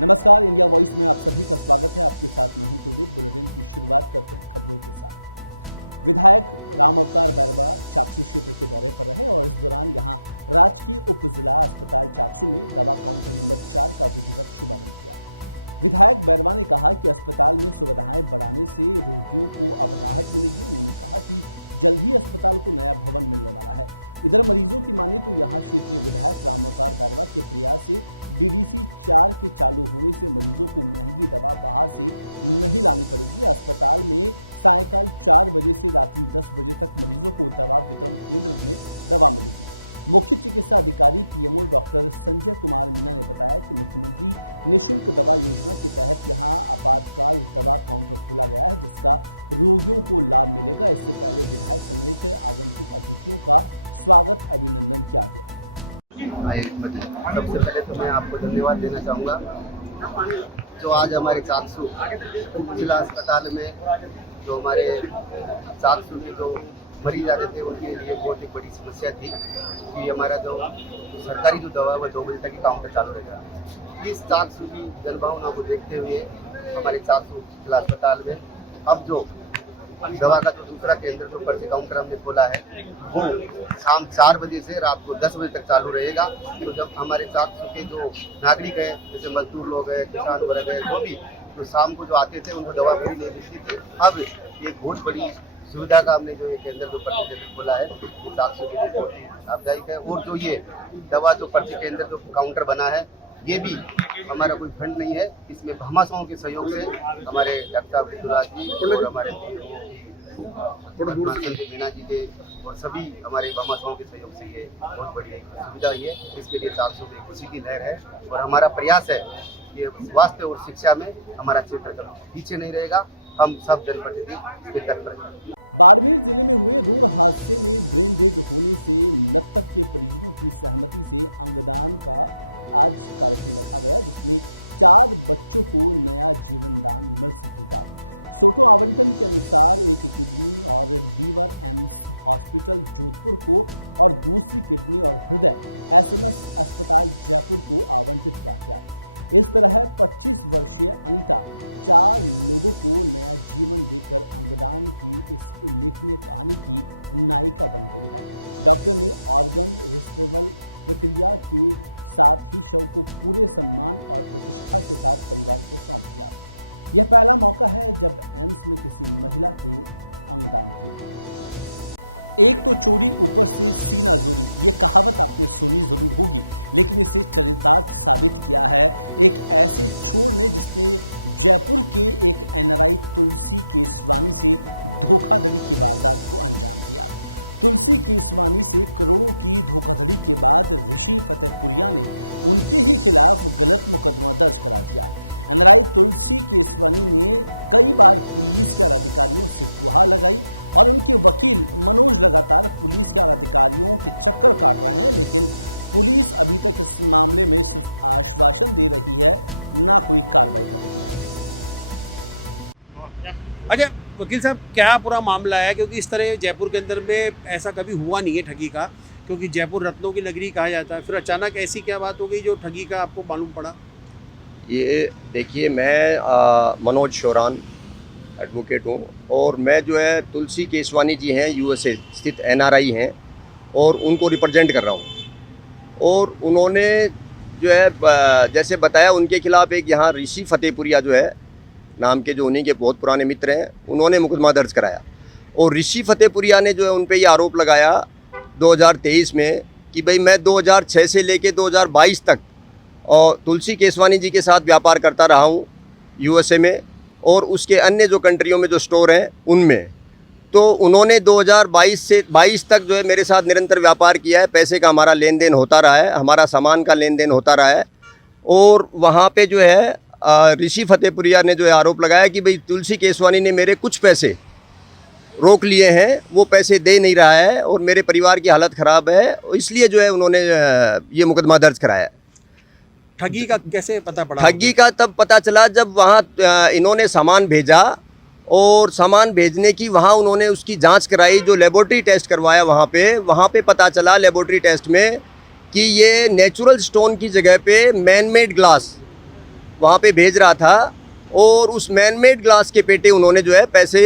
नमस्कार, India voice में आप सभी का स्वागत है। आपके साथ मैं हूं कुलदीप। बुलेटिन की शुरुआत करते हैं खबरों के साथ। विधायक राम अवतार बैरवा चाकसू क्षेत्र के दौरे पर रहे और इस दौरान यहां राजकीय उप जिला अस्पताल चाकसू में दवा काउंटर नंबर 4 का विधिवत शुभारंभ किया। विधायक बैरवा ने कहा कि अस्पताल में सुविधाएं बढ़ाने से रोगियों को अब राहत मिलेगी। उन्होंने कहा कि जल्द ही अस्पताल को नया भवन मिलने वाला है। इधर मरीजों की माने तो यहाँ क्षेत्रीय विधायक राम अवतार बैरवा के प्रयास से DDC 4 के चालू होने से मरीजों को महंगी दवा बाहर से नहीं लानी पड़ेगी। अस्पताल में सायंकाल 4 बजे से रात्रि 10 बजे तक मरीजों को दवा वितरण केंद्र में दवा मिलेगी। मुख्य चिकित्सा अधिकारी PMO डॉक्टर संजय कुमार मीना ने बताया कि मुख्यमंत्री निःशुल्क दवा योजना के तहत यहां आपातकाल दवा काउंटर खोला गया है, जिसका रोगियों को लाभ मिलेगा। इससे पहले विधायक समेत आगंतुक अतिथियों का स्वागत अभिनंदन किया गया। सबसे पहले तो मैं आपको धन्यवाद देना चाहूँगा जो आज हमारे चाकसू जिला अस्पताल में जो हमारे चाकसू के जो मरीज आते थे उनके लिए बहुत एक बड़ी समस्या थी कि हमारा जो सरकारी जो दवा है वो 2 बजे तक ही काउंटर चालू रहेगा। इस चाकसू की जनभावना को देखते हुए हमारे चाकसू जिला अस्पताल में अब जो दवा का जो दूसरा केंद्र जो पर्ची काउंटर हमने खोला है वो शाम 4 बजे से रात को 10 बजे तक चालू रहेगा। तो जब हमारे चाकसू के जो नागरिक हैं, जैसे मजदूर लोग हैं, किसान वर्ग है, जो भी तो शाम को जो आते थे उनको दवा पूरी नहीं मिलती थी। अब एक बहुत बड़ी सुविधा का हमने जो ये केंद्र जो पर्ची केंद्र खोला है ये चाकसू के लिए बहुत ही लाभदायक है। और जो ये दवा जो पर्ची केंद्र जो काउंटर बना है ये भी हमारा कोई फंड नहीं है, इसमें भामाशाहों के सहयोग से हमारे डॉक्टर साहब ऋतुराज जी और हमारे संजय मीना जी के और सभी हमारे भामाशाहों के सहयोग से ये बहुत बड़ी एक सुविधा हुई है। इसके लिए चाकसू की खुशी की लहर है और हमारा प्रयास है ये स्वास्थ्य और शिक्षा में हमारा क्षेत्र कभी पीछे नहीं रहेगा। हम सब जनप्रतिनिधि इसके तत्पर हैं। बाड़मेर जिले में हुए रोड हादसे में ब्रेन डेड होने से मृतक के परिजनों की सहमति से अंगदान का आज कार्यक्रम रखा गया, जिसमें 4 बच्चों को नया जीवन दान मिल सकेगा। सोटो आवंटन के अनुसार एक किडनी और लीवर एम्स हॉस्पिटल जोधपुर को और दूसरी किडनी और हृदय SMS अस्पताल जयपुर को आवंटित किया गया। इस तरह 25 वर्षीय अनीता 4 लोगों को नया जीवन देकर अंगदान की इस उल्लेखनीय कहानी की नायिका बन गई है। डॉक्टर ने ऑर्गन रिट्रीवल प्रक्रिया के साथ ही शव को पूरे सम्मान और प्रतिष्ठा के साथ परिवार को सौंप दिया। यह पहला मौका है जब एम्स में किसी महिला के अंगदान किए। एक तो चोरी ऊपर से सीना जोरी, ये कहावत आपने सुनी जरूर होगी, लेकिन इसे चरितार्थ साबित किया है एक ऐसे चोर ने जिसने जयपुर के एक NRI तुलसी केसवानी से धोखाधड़ी की वारदात को अंजाम दिया। तुलसी केसवानी से करोड़ों की धोखाधड़ी के बाद ऋषि फतेहपुरिया ने उनके ही खिलाफ गलत मुकदमा दर्ज करा दिया। NRI तुलसी केसवानी ने कई बार पुलिस के अधिकारियों से गुहार लगाई और उनके वकील मनोज लगातार पुलिस के अधिकारियों के चक्कर काट रहे हैं, लेकिन पुलिस अभी तक इस मामले में सिर्फ आश्वासन दे रही है, ना कोई कार्रवाई कर रही है। अच्छा वकील साहब, क्या पूरा मामला है? क्योंकि इस तरह जयपुर के अंदर में ऐसा कभी हुआ नहीं है ठगी का, क्योंकि जयपुर रत्नों की नगरी कहा जाता है। फिर अचानक ऐसी क्या बात हो गई जो ठगी का आपको मालूम पड़ा? ये देखिए, मैं मनोज शोरान एडवोकेट हूँ और मैं जो है तुलसी केसवानी जी हैं, USA स्थित NRI हैं और उनको रिप्रेजेंट कर रहा हूँ। और उन्होंने जो है जैसे बताया उनके खिलाफ एक यहाँ ऋषि फतेहपुरिया जो है नाम के जो उन्हीं के बहुत पुराने मित्र हैं, उन्होंने मुकदमा दर्ज कराया। और ऋषि फतेहपुरिया ने जो है उन पे ये आरोप लगाया 2023 में कि भाई मैं 2006 से लेके 2022 तक और तुलसी केसवानी जी के साथ व्यापार करता रहा हूँ USA में और उसके अन्य जो कंट्रियों में जो स्टोर हैं उनमें। तो उन्होंने 2022 से 22 तक जो है मेरे साथ निरंतर व्यापार किया है, पैसे का हमारा लेन देन होता रहा है, हमारा सामान का लेन देन होता रहा है। और वहाँ पे जो है ऋषि फतेहपुरिया ने जो है आरोप लगाया कि भाई तुलसी केसवानी ने मेरे कुछ पैसे रोक लिए हैं, वो पैसे दे नहीं रहा है और मेरे परिवार की हालत ख़राब है, इसलिए जो है उन्होंने ये मुकदमा दर्ज कराया। ठगी का कैसे पता पड़ा? ठगी का तब पता चला जब वहाँ इन्होंने सामान भेजा और सामान भेजने की वहाँ उन्होंने उसकी जांच कराई, जो लेबोरेटरी टेस्ट करवाया वहाँ पे पता चला लेबोरेटरी टेस्ट में कि ये नेचुरल स्टोन की जगह पे मैन मेड ग्लास वहाँ पे भेज रहा था और उस मैनमेड ग्लास के पेटे उन्होंने जो है पैसे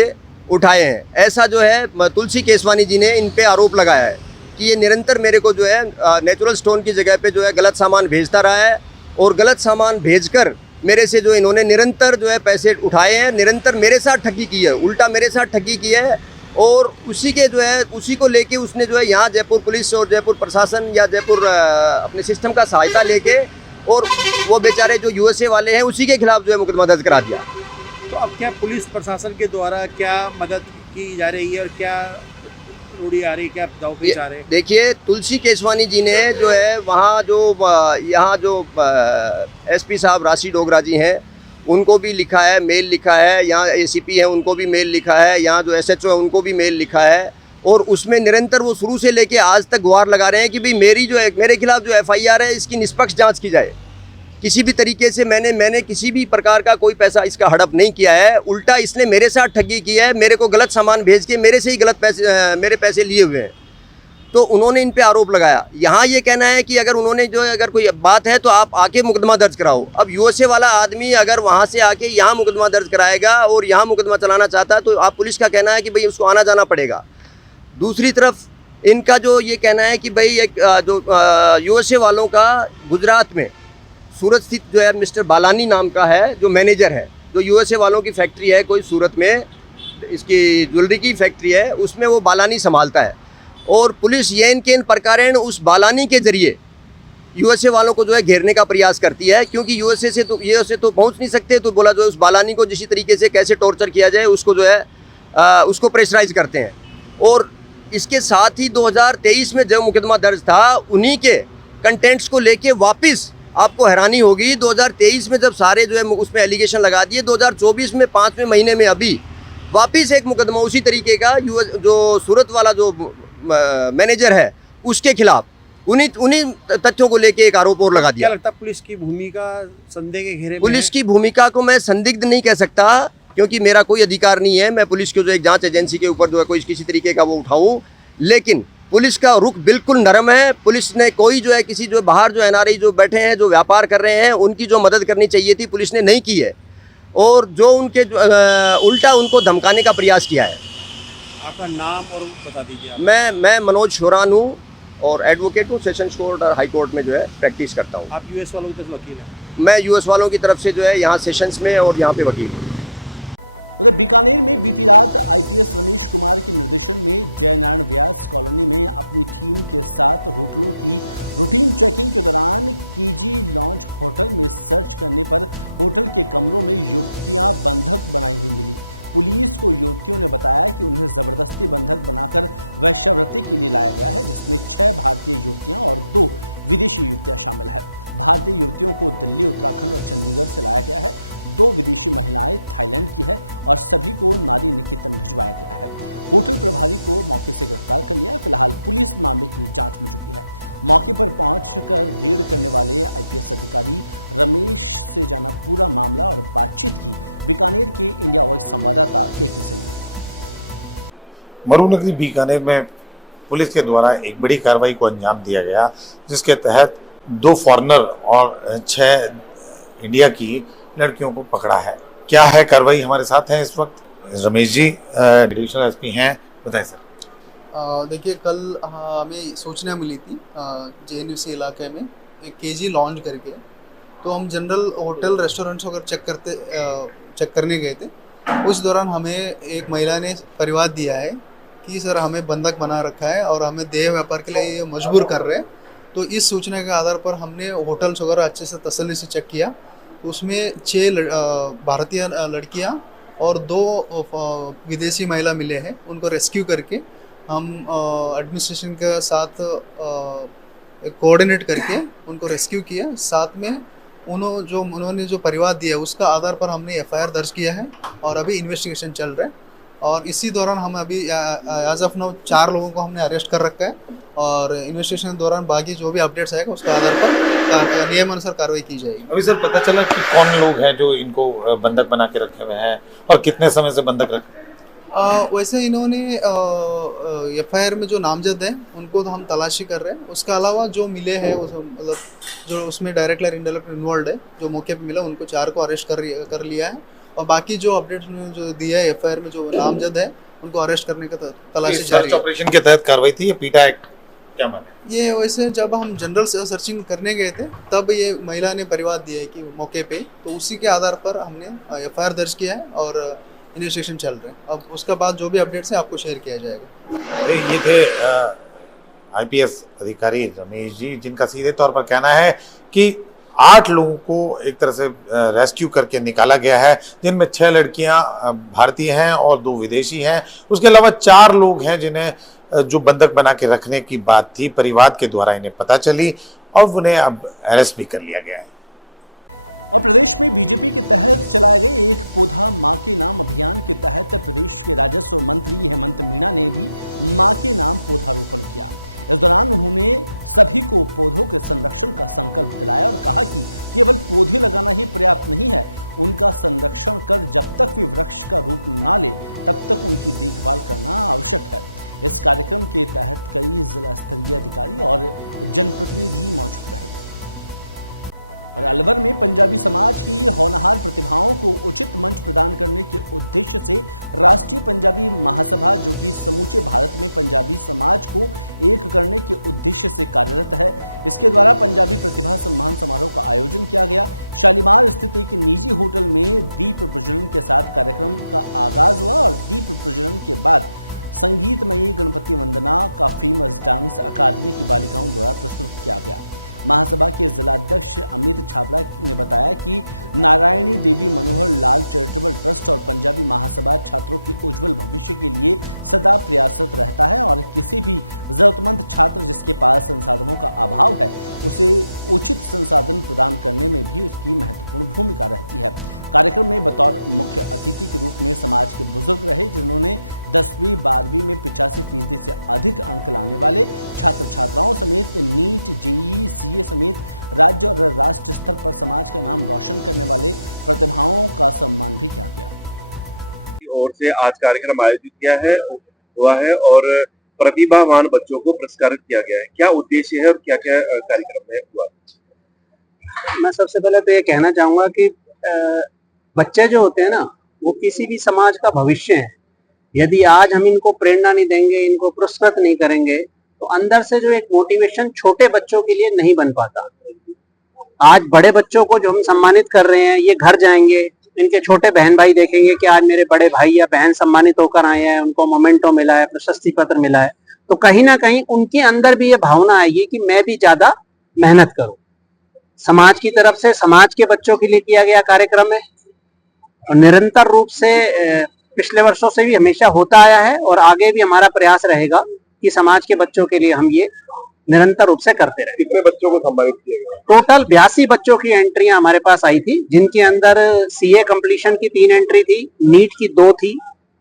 उठाए हैं। ऐसा जो है तुलसी केसवानी जी ने इन पे आरोप लगाया है कि ये निरंतर मेरे को जो है नेचुरल स्टोन की जगह पे जो है गलत सामान भेजता रहा है और गलत सामान भेजकर मेरे से जो इन्होंने निरंतर जो है पैसे उठाए हैं, निरंतर मेरे साथ ठगी की है, उल्टा मेरे साथ ठगी की है। और उसी के जो है उसी को लेके उसने जो है यहाँ जयपुर पुलिस और जयपुर प्रशासन या जयपुर अपने सिस्टम का सहायता लेके और वो बेचारे जो यूएसए वाले हैं उसी के खिलाफ जो है मुकदमा दर्ज करा दिया। तो अब क्या पुलिस प्रशासन के द्वारा क्या मदद की जा रही है और क्या रूढ़ी आ रही है, क्या दाव पेश आ रहे हैं? देखिए, तुलसी केसवानी जी ने जो है वहाँ जो यहाँ जो एसपी साहब राशि डोगरा जी हैं उनको भी लिखा है, मेल लिखा है, यहाँ एसीपी हैं उनको भी मेल लिखा है, यहाँ जो एसएचओ है उनको भी मेल लिखा है और उसमें निरंतर वो शुरू से लेके आज तक गुहार लगा रहे हैं कि भाई मेरे खिलाफ जो एफआईआर है इसकी निष्पक्ष जांच की जाए। किसी भी तरीके से मैंने किसी भी प्रकार का कोई पैसा इसका हड़प नहीं किया है, उल्टा इसने मेरे साथ ठगी की है, मेरे को गलत सामान भेज के मेरे से ही गलत मेरे पैसे लिए हुए हैं। तो उन्होंने इन पे आरोप लगाया। यहाँ ये कहना है कि अगर उन्होंने जो है अगर कोई बात है तो आप आके मुकदमा दर्ज कराओ। अब यूएसए वाला आदमी अगर वहाँ से आके यहाँ मुकदमा दर्ज कराएगा और यहाँ मुकदमा चलाना चाहता है तो आप पुलिस का कहना है कि भाई उसको आना जाना पड़ेगा। दूसरी तरफ इनका जो ये कहना है कि भाई एक जो यूएसए वालों का गुजरात में सूरत स्थित जो है मिस्टर बालानी नाम का है जो मैनेजर है, जो यूएसए वालों की फैक्ट्री है कोई सूरत में, इसकी ज्वेलरी की फैक्ट्री है, उसमें वो बालानी संभालता है और पुलिस ये इनके इन प्रकारेण उस बालानी के जरिए यूएसए वालों को जो है घेरने का प्रयास करती है, क्योंकि यूएसए से तो पहुंच नहीं सकते, तो बोला जो है उस बालानी को जिस तरीके से कैसे टॉर्चर किया जाए उसको जो है उसको प्रेशराइज करते हैं। और इसके साथ ही 2023 में जो मुकदमा दर्ज था उन्हीं के कंटेंट्स को लेके वापस आपको हैरानी होगी 2023 में जब सारे जो है उसमें एलिगेशन लगा दिए, 2024 में 5वें महीने में अभी वापस एक मुकदमा उसी तरीके का जो सूरत वाला जो मैनेजर है उसके खिलाफ उन्हीं तथ्यों को लेके एक आरोप और लगा दिया। क्या लगता है पुलिस की भूमिका संदेह के घेरे में? पुलिस की भूमिका को मैं संदिग्ध नहीं कह सकता क्योंकि मेरा कोई अधिकार नहीं है मैं पुलिस को जो एक जांच एजेंसी के ऊपर जो है कोई किसी तरीके का वो उठाऊं, लेकिन पुलिस का रुख बिल्कुल नरम है। पुलिस ने कोई जो है किसी जो बाहर जो एनआरआई जो बैठे हैं जो व्यापार कर रहे हैं उनकी जो मदद करनी चाहिए थी पुलिस ने नहीं की है और जो उनके उल्टा उनको धमकाने का प्रयास किया है। आपका नाम और बता दीजिए आप। मैं मनोज शोरान हूँ और एडवोकेट हूँ, सेशंस कोर्ट और हाई कोर्ट में जो है प्रैक्टिस करता हूँ। आप यूएस वालों की तरफ वकील हैं? मैं यूएस वालों की तरफ से जो है यहाँ सेशंस में और यहाँ पे वकील हूँ। उधर बीकानेर में बीती रात आईपीएस रमेश कुमार के निर्देशन में जयनारायण व्यास कॉलोनी में अपनी टीम के साथ होटलों की रूटीन चेकिंग के दौरान केजी लॉन्च होटल में सर्च करने पर होटल के कमरों में युवतियां बंधक बनाई हुई मिली। पुलिस को युवतियों ने बताया कि उन्हें जबरदस्ती बंधक बनाकर वैश्यावृत्ति के लिए लाया गया है, जिसमें 6 भारतीय युवतियां और 2 विदेशी युवतियां शामिल है। भारतीय युवतियों को दिल्ली, उत्तराखंड और चंडीगढ़ से लाया गया है। 2 विदेशी महिलाएं थाईलैंड की है और सभी को नारी निकेतन भिजवाया गया है। होटल प्रभारी को मौके से गिरफ्तार कर लिया। फिलहाल पुलिस मामले की जांच में जुटी है। मौके पर पहुंचकर रेड करने वाले आईपीएस अधिकारी रमेश से जाना पूरा मामला और बातचीत की बीकानेर के इंडिया वॉइस संवाददाता के सिंह ने। मरुनगरी बीकानेर में पुलिस के द्वारा एक बड़ी कार्रवाई को अंजाम दिया गया, जिसके तहत 2 फॉरेनर और 6 इंडिया की लड़कियों को पकड़ा है। क्या है कार्रवाई? हमारे साथ हैं इस वक्त रमेश जी, डिविजनल एसपी हैं, बताएं सर। देखिए, कल हमें सूचना मिली थी जेएनयूसी इलाके में एक केजी लॉन्च करके, तो हम जनरल होटल रेस्टोरेंट्स अगर चेक करने गए थे। उस दौरान हमें एक महिला ने परिवाद दिया है कि सर हमें बंधक बना रखा है और हमें देह व्यापार के लिए मजबूर कर रहे हैं। तो इस सूचना के आधार पर हमने होटल्स वगैरह अच्छे से तसल्ली से चेक किया, तो उसमें 6 भारतीय लड़कियां और 2 विदेशी महिला मिले हैं। उनको रेस्क्यू करके हम एडमिनिस्ट्रेशन के साथ कोऑर्डिनेट करके उनको रेस्क्यू किया। साथ में उन्होंने जो परिवाद दिया उसका आधार पर हमने एफआईआर दर्ज किया है और अभी इन्वेस्टिगेशन चल रहा है। और इसी दौरान हम अभी एज ऑफ नाउ 4 लोगों को हमने अरेस्ट कर रखा है और इन्वेस्टिगेशन के दौरान बाकी जो भी अपडेट्स आएगा उसके आधार पर नियम अनुसार कार्रवाई की जाएगी। अभी सर पता चला कि कौन लोग हैं जो इनको बंधक बना के रखे हुए हैं और कितने समय से बंधक रखे? वैसे इन्होंने एफआईआर में जो नामजद है उनको तो हम तलाशी कर रहे हैं। उसके अलावा जो मिले हैं मतलब जो उसमें डायरेक्ट या इनडायरेक्ट इन्वॉल्व है, जो मौके पे मिला, उनको 4 को अरेस्ट कर लिया है। और बाकी जो अपडेट जो दिया है एफआईआर में जो नामजद है उनको अरेस्ट करने का तलाशी जारी है। ऑपरेशन के तहत कार्रवाई थी, ये पीटा एक्ट क्या माने? ये वैसे जब हम जनरल सर्चिंग करने गए थे तब ये महिला ने परिवाद दिया है कि मौके पे, तो उसी के आधार पर हमने एफआईआर दर्ज किया है और इन्वेस्टिगेशन चल रहे हैं। अब उसके बाद जो भी अपडेट्स है आपको शेयर किया जाएगा। ये थे आईपीएस अधिकारी रमेश जी, जिनका सीधे तौर पर कहना है कि 8 लोगों को एक तरह से रेस्क्यू करके निकाला गया है, जिनमें 6 लड़कियां भारतीय हैं और 2 विदेशी हैं। उसके अलावा 4 लोग हैं जिन्हें जो बंधक बना के रखने की बात थी, परिवार के द्वारा इन्हें पता चली और उन्हें अब अरेस्ट भी कर लिया गया है। और प्रदेश में बीजेपी के तहत चलाए गए एक पौधा मां के नाम अभियान के तहत प्रदेश के राजस्व मंत्री हेमंत मीणा ने भी मां के नाम पौधारोपण किया। इस दौरान उन्होंने सभी को पौधों के संरक्षण का संकल्प दिलाया और कहा कि केवल पौधे लगाना ही पर्याप्त नहीं है, उनका संरक्षण कर जब तक वे वृक्ष का रूप ना ले तब तक उनकी देखभाल करना आवश्यक है। इस कार्यक्रम के तहत कई जिला स्तरीय अधिकारी और जनप्रतिनिधि मौजूद रहे। और अलवर में पंजाबी समाज की होनहार प्रतिभाओं को उचित मंच प्रदान करने के उद्देश्य से राष्ट्रीय पंजाबी महासभा, जो कि समूचे भारत में पंजाबी समाज को एक करने के उद्देश्य से कार्यरत है, इसके द्वारा पंजाबी प्रतिभा सम्मान समारोह का आयोजन किया गया। शालीमार स्थित एक निजी होटल में दीप प्रज्वलन के साथ कार्यक्रम का आगाज हुआ और दीप प्रज्वलन के बाद संगीतमयी गणपति वंदना का फेमस डांस अकादमी की बालिकाओं द्वारा प्रस्तुत किया गया। महासभा के जिलाध्यक्ष अमित छाबड़ा ने बताया कि नारायणी देवी मनोहर लाल चैरिटेबल ट्रस्ट और पंजाबी महासभा छात्रों के उज्जवल भविष्य के लिए सदा प्रयासरत रहता है और किसी भी जरूरतमंद छात्र जिसके पास संसाधनों का अभाव है उसे उचित संसाधन प्रदान करने में भी उसकी महत्वपूर्ण भूमिका रहती है। कार्यक्रम में बतौर मुख्य अतिथि के रूप में समाज के बुजुर्ग रहे, जिन्होंने 10वीं 12वीं में 85% से अधिक अंक लाने वाले छात्र छात्राओं समेत नीट, जेईई, सीए समेत राज्य और राष्ट्र स्तर पर समाज का नाम रोशन करने वाले प्रतिभाओं का सम्मान भी किया गया। ओर से आज कार्यक्रम आयोजित हुआ है और प्रतिभावान बच्चों को पुरस्कृत किया गया है। क्या उद्देश्य है और क्या क्या कार्यक्रम में हुआ? मैं सबसे पहले तो ये कहना चाहूंगा कि बच्चे जो होते हैं ना, वो किसी भी समाज का भविष्य है। यदि आज हम इनको प्रेरणा नहीं देंगे, इनको पुरस्कृत नहीं करेंगे, तो अंदर से जो एक मोटिवेशन छोटे बच्चों के लिए नहीं बन पाता। आज बड़े बच्चों को जो हम सम्मानित कर रहे हैं, ये घर जाएंगे, इनके छोटे बहन भाई देखेंगे कि आज मेरे बड़े भाई या बहन सम्मानित होकर आए हैं, उनको मोमेंटो मिला है, प्रशस्ति पत्र मिला है, तो कहीं ना कहीं उनके अंदर भी ये भावना आएगी कि मैं भी ज्यादा मेहनत करूं। समाज की तरफ से समाज के बच्चों के लिए किया गया कार्यक्रम है और निरंतर रूप से पिछले वर्षों से भी हमेशा होता आया है और आगे भी हमारा प्रयास रहेगा कि समाज के बच्चों के लिए हम ये निरंतर रूप से करते रहे। कितने बच्चों को सम्मानित किया गया? टोटल 82 बच्चों की एंट्रियां हमारे पास आई थी, जिनके अंदर सीए कंप्लीशन की 3 एंट्री थी, नीट की 2 थी,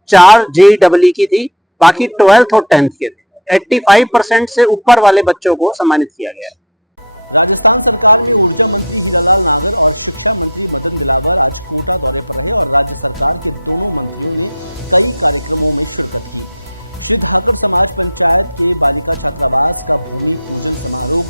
4 जेईई की थी, बाकी 12th और 10th के थे। 85% से ऊपर वाले बच्चों को सम्मानित किया गया। राजस्थान सरकार में ऊर्जा मंत्री हीरालाल नागर और शिक्षा मंत्री मदन दिलावर आज कोटा दौरे पर रहे और राज्य सरकार के दोनों मंत्रियों ने कई कार्यक्रमों में शिरकत की। श्री धाकड़ समाज पंचायत के बालिका छात्रावास का भूमि पूजन समारोह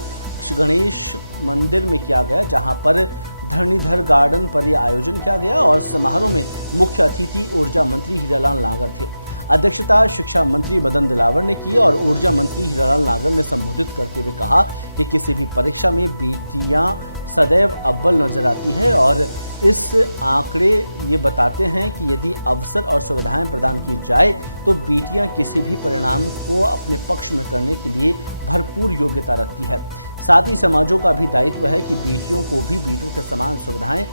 गणेश मंदिर में किया गया, जहां पर धरणीधर गार्डन पर यह आयोजन किया गया और समारोह में मुख्य अतिथि ऊर्जा मंत्री हीरालाल नागर थे। अध्यक्षता शिक्षा मंत्री मदन दिलावर ने की और ऊर्जा मंत्री हीरालाल नागर ने संबोधित करते हुए कहा कि किसी भी परीक्षा में बेटियां सदैव अव्वल नजर आती है और इस आंकड़े ये बताते हैं कि यदि अवसर और सुविधाएं प्रदान की जाए तो बेटियां किसी भी परिणाम को अपने पक्ष में करने के लिए भरपूर योग्यता रखती है। साथ ही समाजों का भी दायित्व है कि बेटियों को भी बेटों के समान सुविधाएं,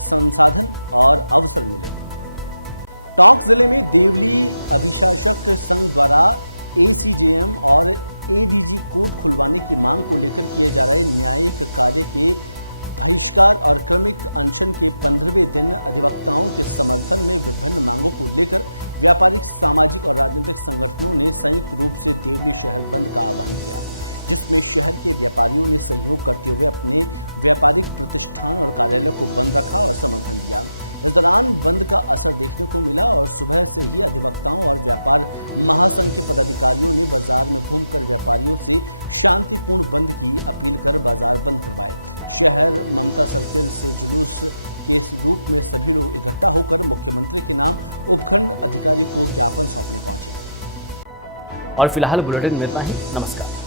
संसाधन और अवसर मिले। टोंक जिले में देवली अभिशासक संघ द्वारा एसीजेएम और एडीजी कोर्ट खुलवाने की मांग को लेकर किए जा रहे न्यायिक कार्य के बहिष्कार और क्रमिक अनशन के 15वें दिन अधिवक्ताओं के समर्थन में विभिन्न मांगों को लेकर व्यापारिक, सामाजिक और राजनीतिक संगठनों ने संयुक्त रूप से देवली शहर बंद का आह्वान किया, जिसमें शहर के व्यापारियों ने सहयोग करते हुए अपने व्यापारिक प्रतिष्ठान और कार्यालय को बंद रखा और समर्थन दिया। इस दौरान बंद का असर देखने को मिला और सुबह से ही अधिवक्ताओं और व्यापार महासंघ के पदाधिकारियों ने बाजार में घूमकर व्यापारियों से शांतिपूर्ण बंद की अपील कर बाजार बंद करवाए। शहर ममता सर्किल से जुलूस के रूप में सभी लोग इकट्ठा होकर मुख्यमंत्री के नाम उपखंड अधिकारी को ज्ञापन सौंपने पहुंचे। और फिलहाल बुलेटिन में इतना ही। नमस्कार।